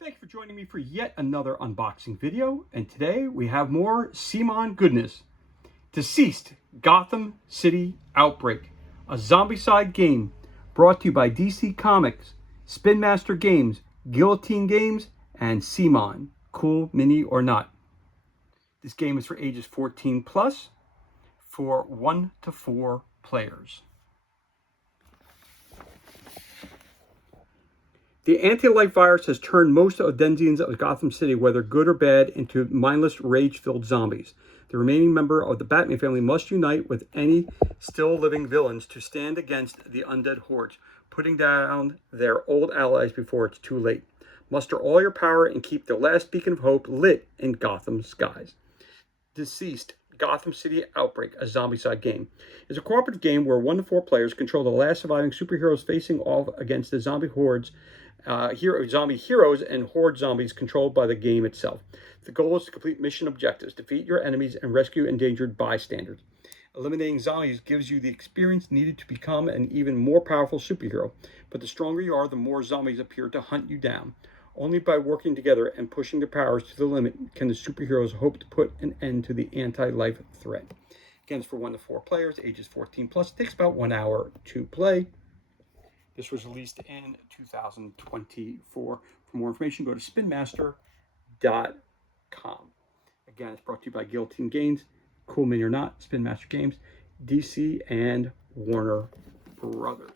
Thank you for joining me for yet another unboxing video, and today we have more CMON goodness. DCeased Gotham City Outbreak, a zombicide game brought to you by DC Comics, Spin Master Games, Guillotine Games, and CMON, cool mini or not. This game is for ages 14 plus for 1 to 4 players. The anti-life virus has turned most of the denizens of Gotham City, whether good or bad, into mindless, rage-filled zombies. The remaining member of the Batman family must unite with any still living villains to stand against the undead hordes, putting down their old allies before it's too late. Muster all your power and keep the last beacon of hope lit in Gotham's skies. DCeased Gotham City Outbreak, a zombicide game, is a cooperative game where 1 to 4 players control the last surviving superheroes facing off against the zombie hordes. Zombie heroes and horde zombies controlled by the game itself. The goal is to complete mission objectives, defeat your enemies, and rescue endangered bystanders. Eliminating zombies gives you the experience needed to become an even more powerful superhero, but the stronger you are, the more zombies appear to hunt you down. Only by working together and pushing their powers to the limit can the superheroes hope to put an end to the anti-life threat. Again, it's for 1 to 4 players, ages 14 plus. It takes about 1 hour to play. This was released in 2024. For more information, go to spinmaster.com. Again, it's brought to you by Guillotine Games, Cool Mini or Not, Spin Master Games, DC, and Warner Brothers.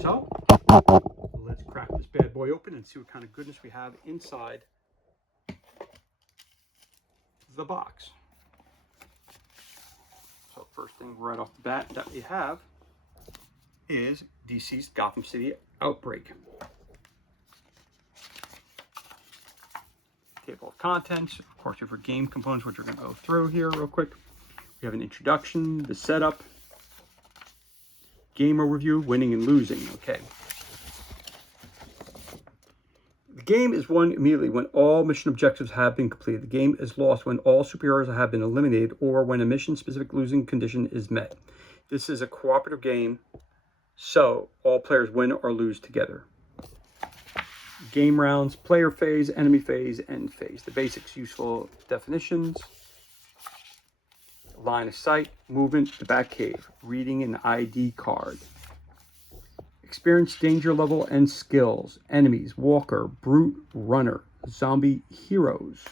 So, let's crack this bad boy open and see what kind of goodness we have inside the box. So, first thing right off the bat that we have is DCeased Gotham City Outbreak. Table of contents, of course, your game components, which we're going to go through here real quick. We have an introduction, the setup, game overview, winning and losing. Okay. The game is won immediately when all mission objectives have been completed. The game is lost when all superheroes have been eliminated or when a mission-specific losing condition is met. This is a cooperative game, so all players win or lose together. Game rounds, player phase, enemy phase, end phase. The basics, useful definitions. Line of sight, movement, the Batcave, reading an ID card. Experience, danger level, and skills. Enemies, walker, brute, runner, zombie heroes.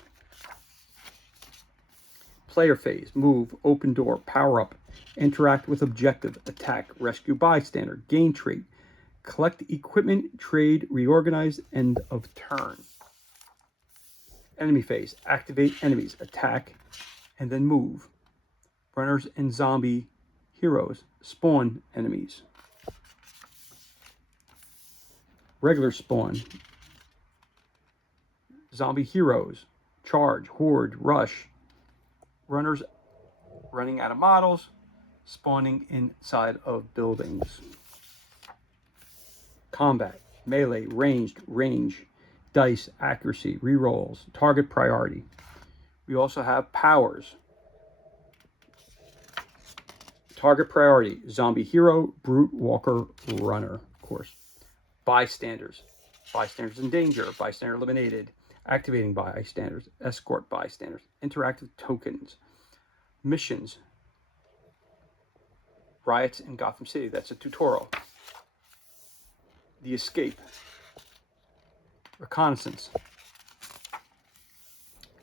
Player phase, move, open door, power up, interact with objective, attack, rescue bystander, gain trait, collect equipment, trade, reorganize, end of turn. Enemy phase, activate enemies, attack, and then move. Runners and zombie heroes, spawn enemies. Regular spawn. Zombie heroes, charge, horde, rush. Runners running out of models, spawning inside of buildings. Combat, melee, ranged, range, dice, accuracy, rerolls, target priority. We also have powers. Target priority, zombie hero, brute, walker, runner, of course. Bystanders, bystanders in danger, bystander eliminated, activating bystanders, escort bystanders, interactive tokens, missions, riots in Gotham City, that's a tutorial. The escape, reconnaissance,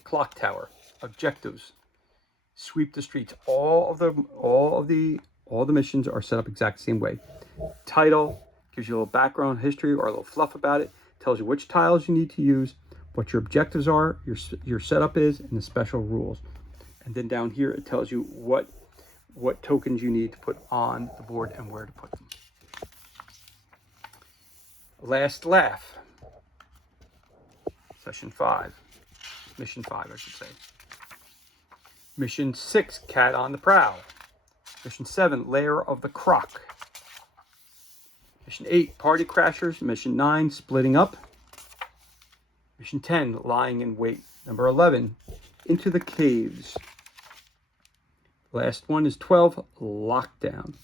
clock tower, objectives, sweep the streets. All the missions are set up exact same way. Title gives you a little background history or a little fluff about it. Tells you which tiles you need to use, what your objectives are, your setup is, and the special rules. And then down here it tells you what tokens you need to put on the board and where to put them. Last laugh. Session 5. Mission 5, I should say. Mission 6, Cat on the Prowl. Mission 7, Lair of the Croc. Mission 8, Party Crashers. Mission 9, Splitting Up. Mission 10, Lying in Wait. Number 11, Into the Caves. Last one is 12, Lockdown.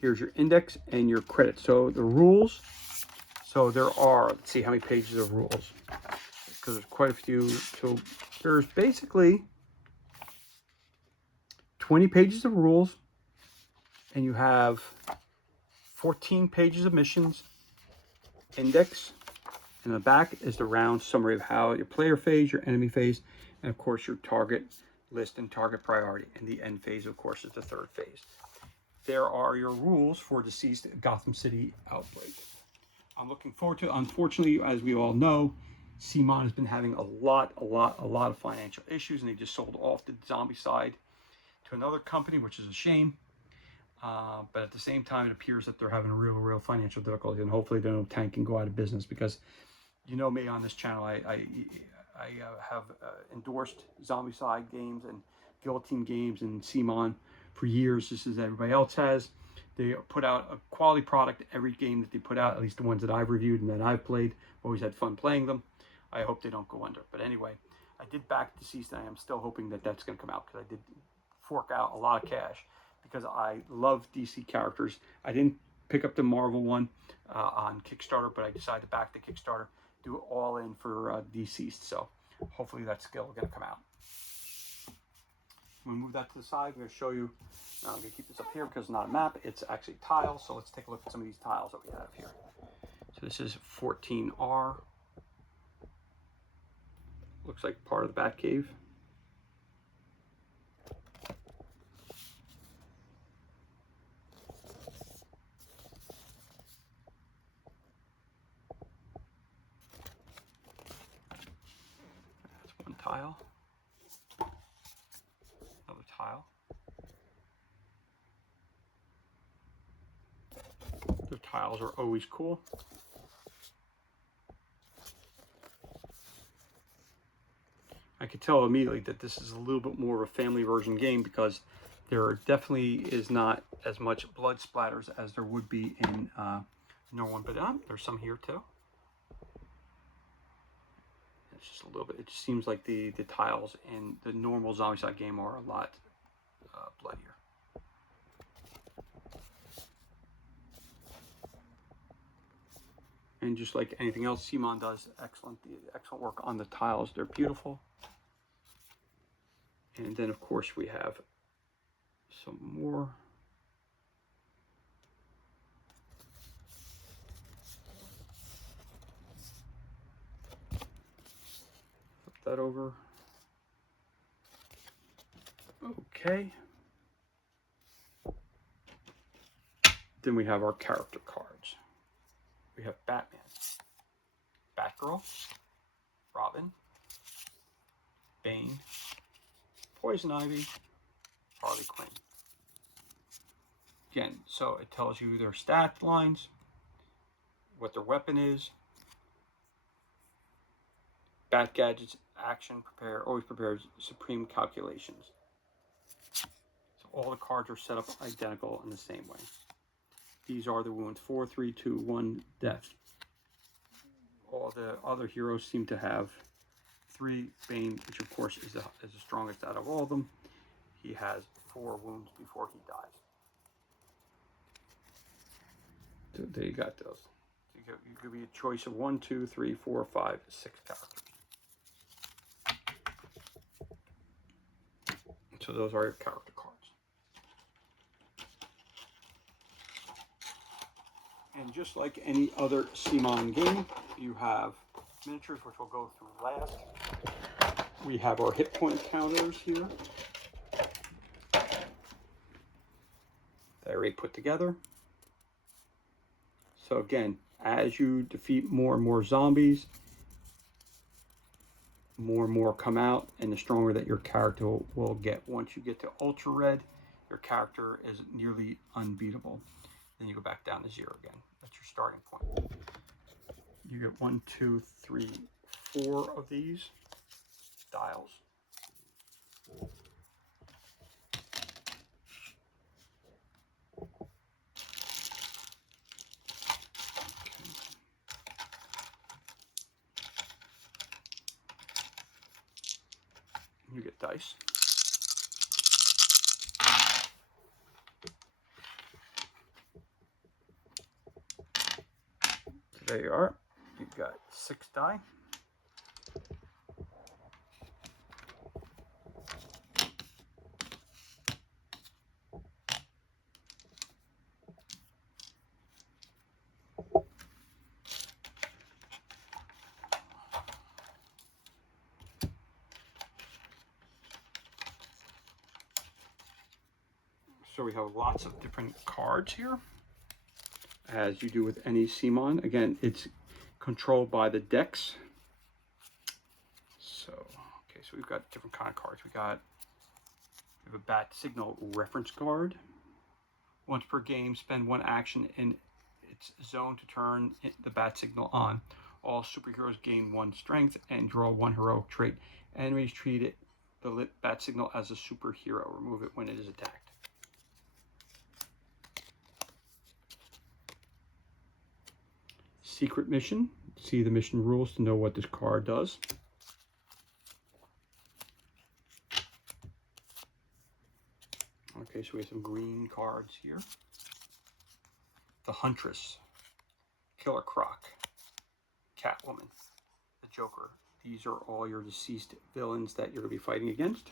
Here's your index and your credits. So the rules So there are, let's see how many pages of rules, because there's quite a few. So there's basically 20 pages of rules, and you have 14 pages of missions, index. In the back is the round summary of how your player phase, your enemy phase, and of course your target list and target priority. And the end phase, of course, is the third phase. There are your rules for DCeased Gotham City Outbreak. I'm looking forward to it. Unfortunately, as we all know, CMON has been having a lot of financial issues, and they just sold off the zombie side to another company, which is a shame. But at the same time, it appears that they're having real financial difficulty, and hopefully they don't tank and go out of business, because you know me on this channel, I have endorsed Zombicide games and Guillotine games and CMON for years, just as everybody else has. They put out a quality product every game that they put out, at least the ones that I've reviewed and that I've played. Always had fun playing them. I hope they don't go under. But anyway, I did back DCeased, and I am still hoping that that's going to come out, because I did fork out a lot of cash because I love DC characters. I didn't pick up the Marvel one on Kickstarter, but I decided to back the Kickstarter, do it all in for DCeased. So hopefully that's still going to come out. When we move that to the side, I'm going to show you. I'm going to keep this up here because it's not a map, it's actually tiles. So let's take a look at some of these tiles that we have here. So this is 14R. Looks like part of the Batcave. That's one tile. Another tile. The tiles are always cool. I could tell immediately that this is a little bit more of a family version game, because there definitely is not as much blood splatters as there would be in normal one, but there's some here too. It's just a little bit, it just seems like the tiles in the normal Zombicide game are a lot bloodier. And just like anything else, CMON does excellent work on the tiles. They're beautiful. And then, of course, we have some more. Flip that over. Okay. Then we have our character cards. We have Batman, Batgirl, Robin, Bane, Poison Ivy, Harley Quinn. Again, so it tells you their stat lines, what their weapon is, Bat gadgets, action, always prepares supreme calculations. So all the cards are set up identical in the same way. These are the wounds: 4, 3, 2, 1, death. All the other heroes seem to have 3. Bane, which of course is the strongest out of all of them. He has 4 wounds before he dies. So there you got those. You could be a choice of 1, 2, 3, 4, 5, 6 characters. So those are your character cards. And just like any other CMON game, you have miniatures, which we'll go through last. We have our hit point counters here. They're already put together. So again, as you defeat more and more zombies, more and more come out, and the stronger that your character will get. Once you get to ultra red, your character is nearly unbeatable. Then you go back down to 0 again. That's your starting point. You get 1, 2, 3, 4 of these dials. You get dice. So There you are. You've got 6 die. So we have lots of different cards here, as you do with any CMON. Again, it's controlled by the decks. So, okay, so we've got different kind of cards. We have a bat signal reference card. Once per game, spend 1 action in its zone to turn the bat signal on. All superheroes gain 1 strength and draw 1 heroic trait. Enemies treat the lit bat signal as a superhero. Remove it when it is attacked. Secret mission. See the mission rules to know what this card does. Okay, so we have some green cards here. The Huntress, Killer Croc, Catwoman, the Joker. These are all your deceased villains that you're going to be fighting against.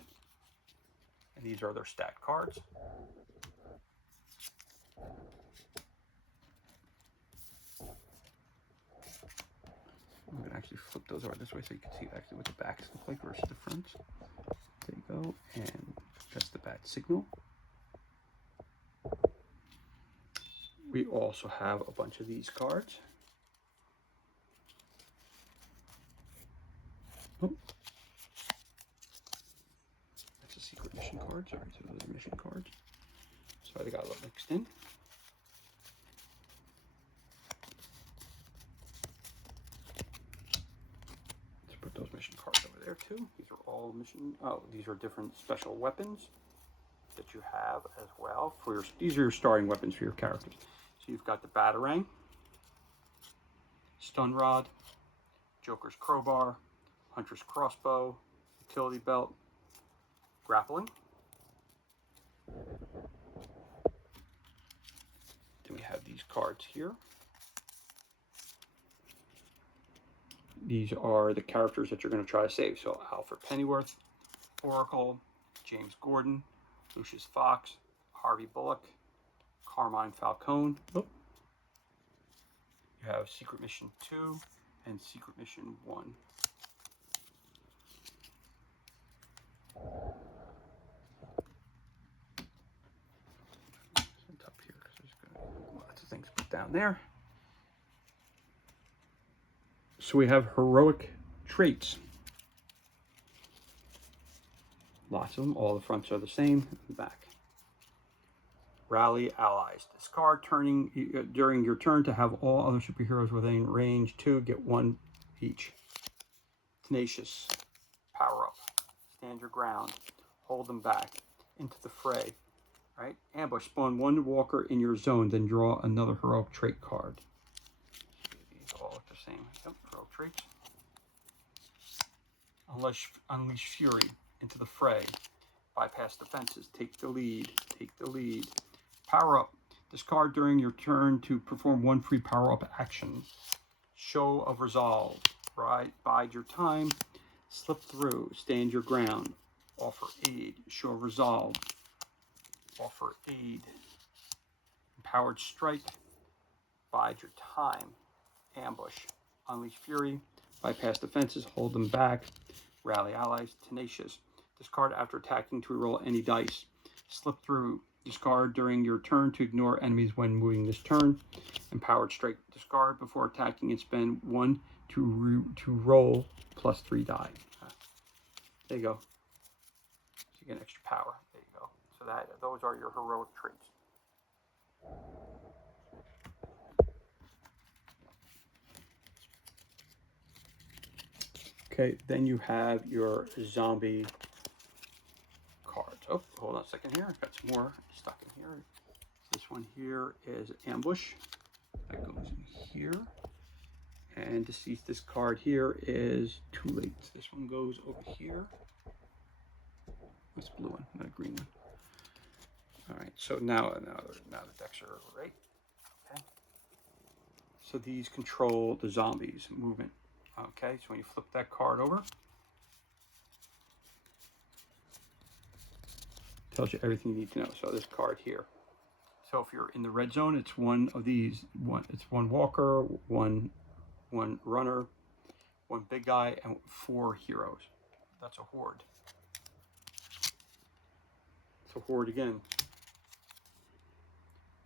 And these are their stat cards. I'm going to actually flip those over this way so you can see actually what the backs look like versus the fronts. There you go. And that's the bat signal. We also have a bunch of these cards. Oh. That's a secret mission card. Sorry, so those are mission cards. Sorry, they got a little mixed in. Let's put those mission cards over there too. These are all mission. Oh, these are different special weapons that you have as well. These are your starting weapons for your characters. So you've got the Batarang, Stun Rod, Joker's Crowbar, Hunter's Crossbow, Utility Belt, Grappling. Then we have these cards here. These are the characters that you're going to try to save. So Alfred Pennyworth, Oracle, James Gordon, Lucius Fox, Harvey Bullock, Carmine Falcone. Oh. You have Secret Mission 2 and Secret Mission 1. Up here because there's lots of things put down there. So we have heroic traits. Lots of them. All the fronts are the same. The back. Rally allies. Discard during your turn to have all other superheroes within range 2 get 1 each. Tenacious. Power up. Stand your ground. Hold them back. Into the fray. Right? Ambush. Spawn 1 walker in your zone, then draw another heroic trait card. These all look the same. Yep, heroic traits. Unleash fury. Into the fray. Bypass defenses. Take the lead. Take the lead. Power up. Discard during your turn to perform 1 free power up action. Show of resolve. Right? Bide your time. Slip through. Stand your ground. Offer aid. Show of resolve. Offer aid. Empowered strike. Bide your time. Ambush. Unleash fury. Bypass defenses. Hold them back. Rally allies. Tenacious. Discard after attacking to reroll any dice. Slip through. Discard during your turn to ignore enemies when moving this turn. Empowered strike. Discard before attacking and spend 1 to roll plus 3 die. There you go. So you get extra power. There you go. So those are your heroic traits. Okay, then you have your zombie cards. Oh, hold on a second here. I've got some more stuck in here. This one here is Ambush. That goes in here. And DCeased, this card here is Too Late. This one goes over here. This blue one, not a green one. All right, so now the decks are right. Okay. So these control the zombies movement. Okay, so when you flip that card over, tells you everything you need to know. So this card here. So if you're in the red zone, it's one of these. It's one walker, one runner, one big guy, and 4 heroes. That's a horde. It's a horde again.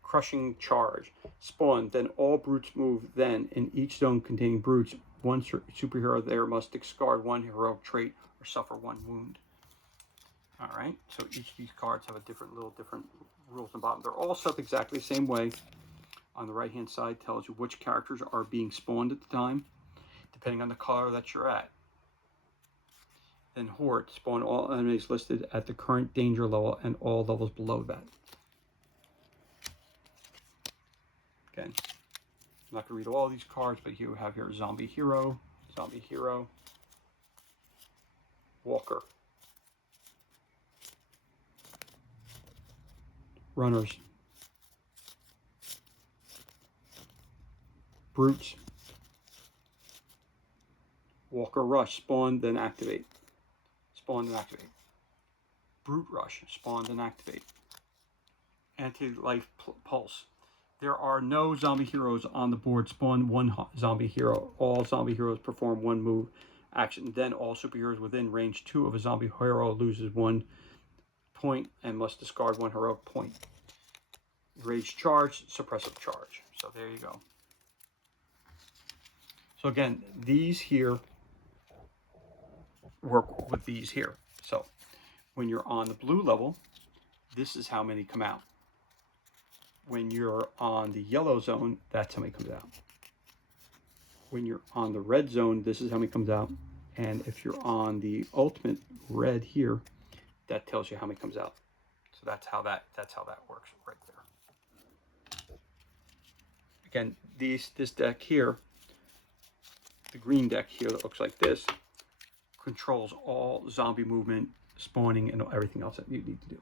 Crushing charge. Spawn. Then all brutes move. Then in each zone containing brutes, one superhero there must discard 1 heroic trait or suffer 1 wound. All right. So each of these cards have a different rules on the bottom. They're all set up exactly the same way. On the right-hand side tells you which characters are being spawned at the time, depending on the color that you're at. Then horde. Spawn all enemies listed at the current danger level and all levels below that. Again, I'm not going to read all these cards, but you have here zombie hero, walker, runners, brutes, walker rush, spawn then activate, brute rush, spawn then activate, anti-life pulse. There are no zombie heroes on the board. Spawn 1 zombie hero. All zombie heroes perform 1 move action. Then all superheroes within range 2 of a zombie hero loses 1 point and must discard 1 heroic point. Rage charge, suppressive charge. So there you go. So again, these here work with these here. So when you're on the blue level, this is how many come out. When you're on the yellow zone, that's how many comes out. When you're on the red zone, this is how many comes out. And if you're on the ultimate red here, that tells you how many comes out. So that's how that works right there. Again, this deck here, the green deck here that looks like this, controls all zombie movement, spawning, and everything else that you need to do.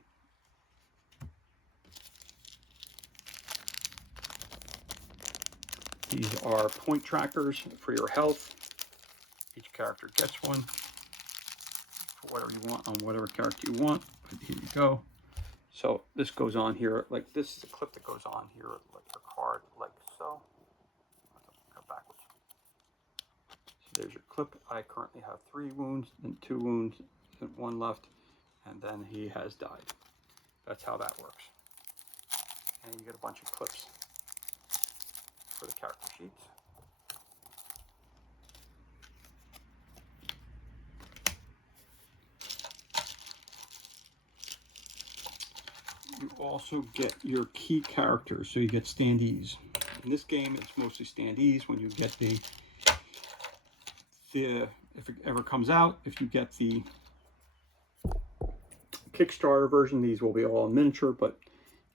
These are point trackers for your health. Each character gets one for whatever you want on whatever character you want. But here you go. So this goes on here, like this is a clip that goes on here, like your card, like so. Go backwards. So there's your clip. I currently have 3 wounds, and 2 wounds, and 1 left, and then he has died. That's how that works. And you get a bunch of clips for the character sheets. You also get your key characters, so you get standees. In this game, it's mostly standees. When you get the if it ever comes out, if you get the Kickstarter version, these will be all in miniature, but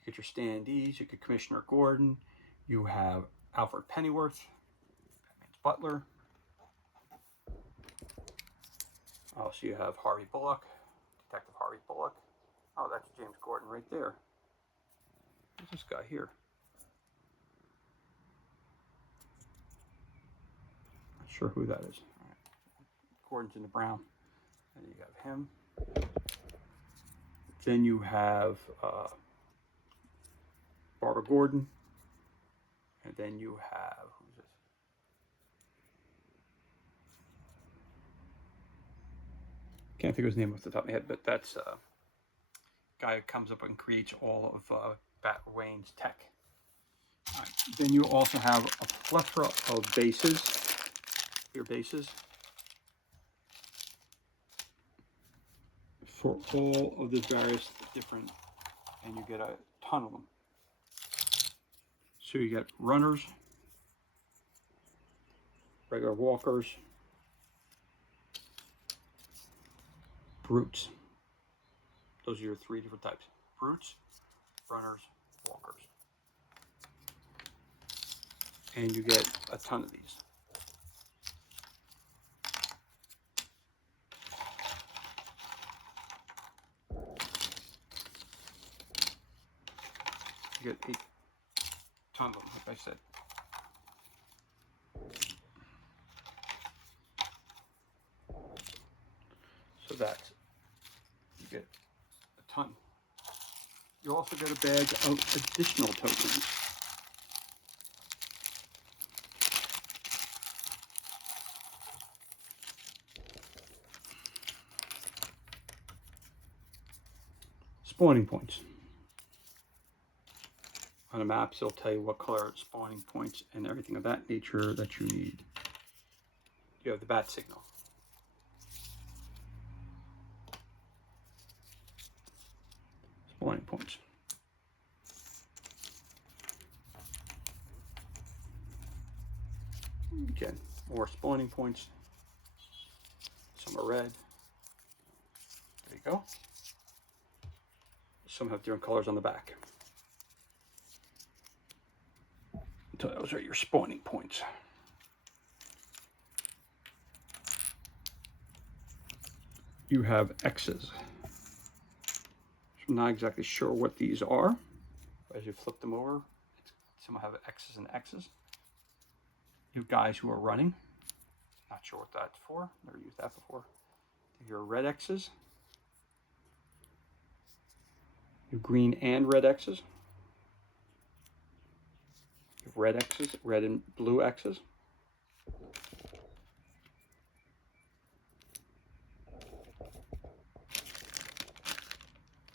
you get your standees. You get Commissioner Gordon. You have Alfred Pennyworth, Batman's butler. Also, you have Harvey Bullock, Detective Harvey Bullock. Oh, that's James Gordon right there. Who's this guy here? Not sure who that is. All right. Gordon's in the brown. And you have him. Then you have Barbara Gordon. And then you have, who's this? Can't think of his name off the top of my head, but that's guy who comes up and creates all of Bat Wayne's tech. Right. Then you also have a plethora of bases, your bases, for all of the various different, and you get a ton of them. So you get runners, regular walkers, brutes. Those are your 3 different types. Brutes, runners, walkers. And you get a ton of these. You get a ton of them, like I said. of bats. You get a ton. You also get a bag of additional tokens. Spawning points. On the maps, it'll tell you what color spawning points and everything of that nature that you need. You have the bat signal. Spawning points. Again, more spawning points. Some are red. There you go. Some have different colors on the back. So those are your spawning points. You have X's. I'm not exactly sure what these are. As you flip them over, some have X's and X's. You have guys who are running. Not sure what that's for. Never used that before. Your red X's. You have green and red X's. You have red X's, red and blue X's.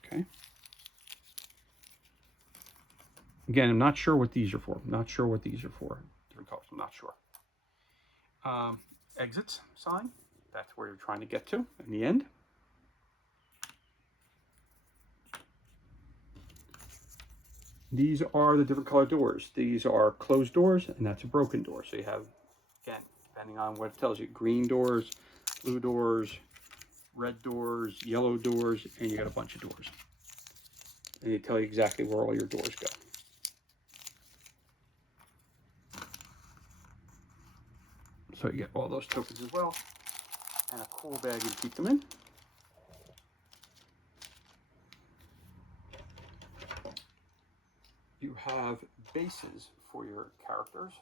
Okay. Again, I'm not sure what these are for. I'm not sure what these are for. Different colors, I'm not sure. Exits sign. That's where you're trying to get to in the end. These are the different colored doors. These are closed doors, and that's a broken door. So you have, again, depending on what it tells you, green doors, blue doors, red doors, yellow doors, and you got a bunch of doors. And they tell you exactly where all your doors go. So you get all those tokens as well, and a cool bag to keep them in. You have bases for your characters.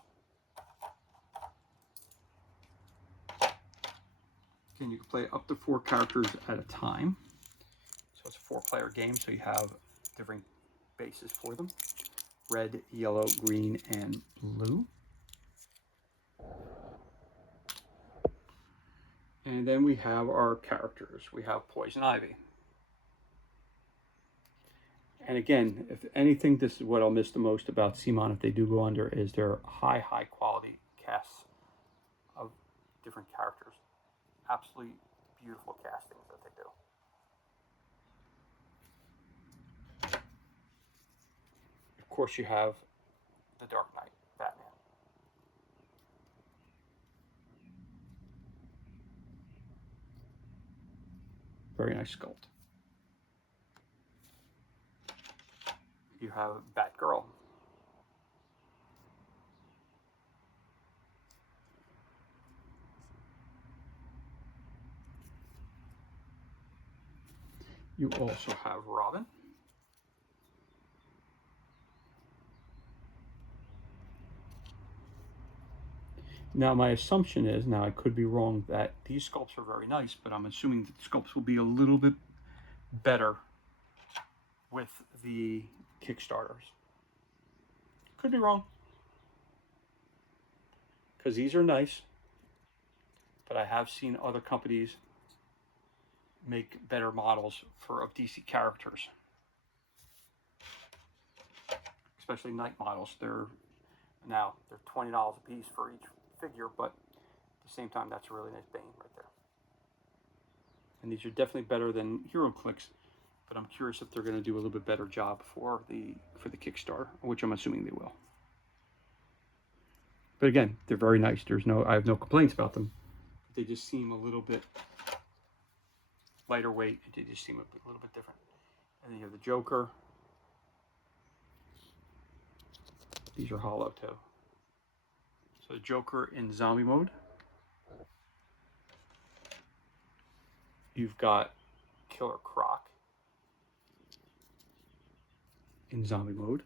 Again, you can play up to 4 characters at a time. So it's a 4-player game, so you have different bases for them. Red, yellow, green, and blue. And then we have our characters. We have Poison Ivy. And again, if anything, this is what I'll miss the most about CMON if they do go under, is their high quality casts of different characters. Absolutely beautiful castings that they do. Of course, you have the Dark Knight, Batman. Very nice sculpt. You have Batgirl. You also have Robin. Now, my assumption is, now I could be wrong, that these sculpts are very nice, but I'm assuming that the sculpts will be a little bit better with the Kickstarters. Could be wrong. Because these are nice, but I have seen other companies make better models of DC characters. Especially night models. They're $20 a piece for each figure, but at the same time, that's a really nice Bane right there. And these are definitely better than HeroClix, but I'm curious if they're going to do a little bit better job for the Kickstarter, which I'm assuming they will. But again, they're very nice. I have no complaints about them. They just seem a little bit lighter weight. They just seem a little bit different. And then you have the Joker. These are hollow too. So the Joker in zombie mode. You've got Killer Croc in zombie mode.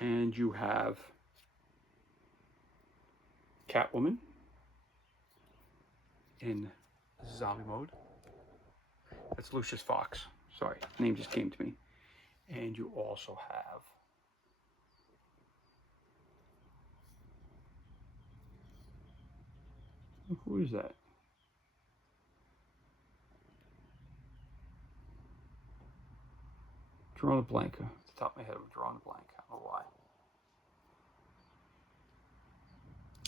And you have Catwoman in zombie mode. That's Lucius Fox. Sorry, the name just came to me. And you also have who is that? Drawing a blank. At the top of my head, I'm drawing a blank. I don't know why.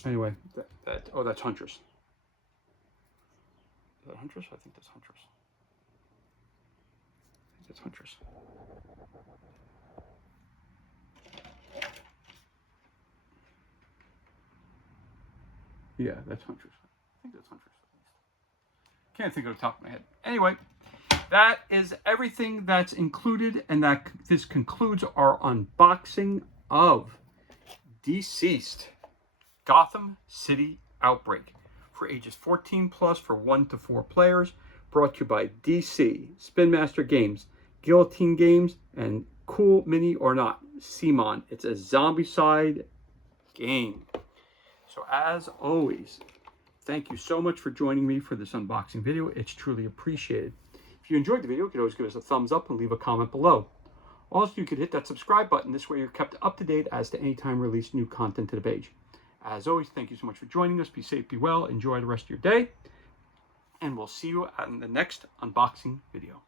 Anyway, that's Huntress. Is that Huntress? I think that's Huntress. That's Huntress. Yeah, that's Huntress. I think that's Huntress. Can't think of the top of my head. Anyway, that is everything that's included, and this concludes our unboxing of DCeased Gotham City Outbreak for ages 14 plus for 1 to 4 players. Brought to you by DC, Spin Master Games, Guillotine Games, and Cool Mini or Not, Simon. It's a zombie-side game. So as always, thank you so much for joining me for this unboxing video. It's truly appreciated. If you enjoyed the video, you can always give us a thumbs up and leave a comment below. Also, you could hit that subscribe button. This way you're kept up to date as to any time we release new content to the page. As always, thank you so much for joining us. Be safe, be well, enjoy the rest of your day, and we'll see you in the next unboxing video.